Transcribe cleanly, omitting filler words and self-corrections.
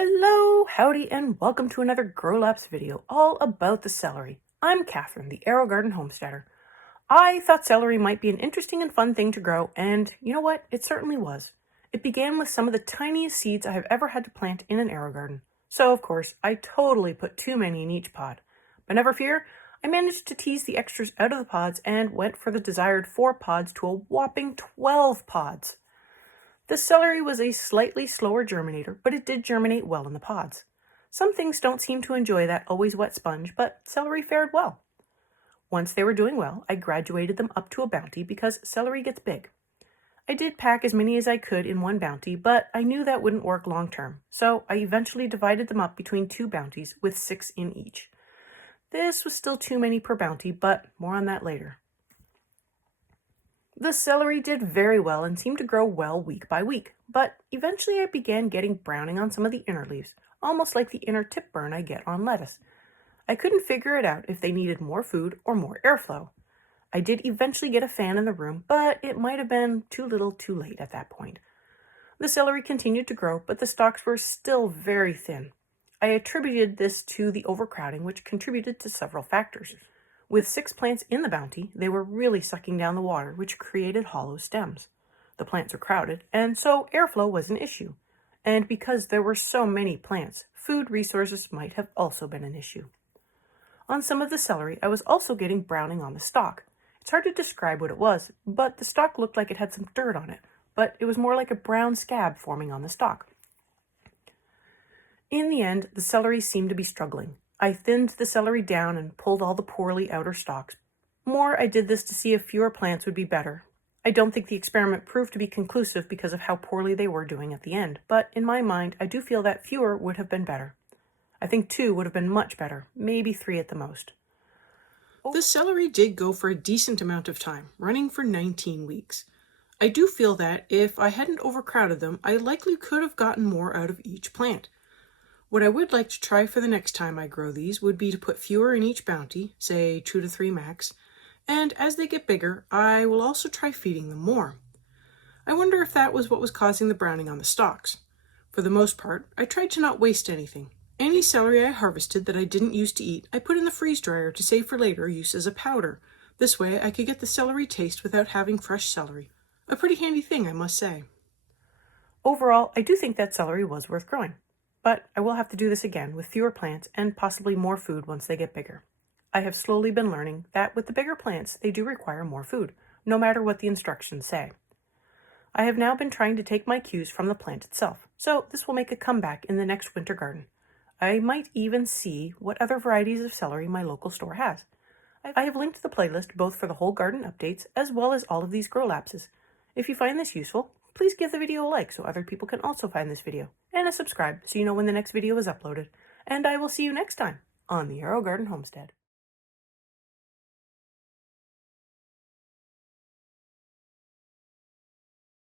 Hello, howdy, and welcome to another Grow Lapse video all about the celery. I'm Catherine, the Aerogarden Homesteader. I thought celery might be an interesting and fun thing to grow, and you know what? It certainly was. It began with some of the tiniest seeds I have ever had to plant in an AeroGarden. So, of course, I totally put too many in each pod. But never fear, I managed to tease the extras out of the pods and went for the desired 4 pods to a whopping 12 pods. The celery was a slightly slower germinator, but it did germinate well in the pods. Some things don't seem to enjoy that always wet sponge, but celery fared well. Once they were doing well, I graduated them up to a bounty because celery gets big. I did pack as many as I could in one bounty, but I knew that wouldn't work long term, so I eventually divided them up between 2 bounties with 6 in each. This was still too many per bounty, but more on that later. The celery did very well and seemed to grow well week by week, but eventually I began getting browning on some of the inner leaves, almost like the inner tip burn I get on lettuce. I couldn't figure it out if they needed more food or more airflow. I did eventually get a fan in the room, but it might have been too little too late at that point. The celery continued to grow, but the stalks were still very thin. I attributed this to the overcrowding, which contributed to several factors. With 6 plants in the bounty, they were really sucking down the water, which created hollow stems. The plants were crowded, and so airflow was an issue. And because there were so many plants, food resources might have also been an issue. On some of the celery, I was also getting browning on the stalk. It's hard to describe what it was, but the stalk looked like it had some dirt on it, but it was more like a brown scab forming on the stalk. In the end, the celery seemed to be struggling. I thinned the celery down and pulled all the poorly outer stalks. I did this to see if fewer plants would be better. I don't think the experiment proved to be conclusive because of how poorly they were doing at the end, but in my mind, I do feel that fewer would have been better. I think 2 would have been much better, maybe 3 at the most. The celery did go for a decent amount of time, running for 19 weeks. I do feel that if I hadn't overcrowded them, I likely could have gotten more out of each plant. What I would like to try for the next time I grow these would be to put fewer in each bounty, say 2 to 3 max, and as they get bigger, I will also try feeding them more. I wonder if that was what was causing the browning on the stalks. For the most part, I tried to not waste anything. Any celery I harvested that I didn't use to eat, I put in the freeze dryer to save for later use as a powder. This way I could get the celery taste without having fresh celery. A pretty handy thing, I must say. Overall, I do think that celery was worth growing. But I will have to do this again with fewer plants and possibly more food once they get bigger. I have slowly been learning that with the bigger plants, they do require more food, no matter what the instructions say. I have now been trying to take my cues from the plant itself, so this will make a comeback in the next winter garden. I might even see what other varieties of celery my local store has. I have linked the playlist both for the whole garden updates as well as all of these grow lapses. If you find this useful, please give the video a like so other people can also find this video, and a subscribe so you know when the next video is uploaded. And I will see you next time on the Aerogarden Homestead.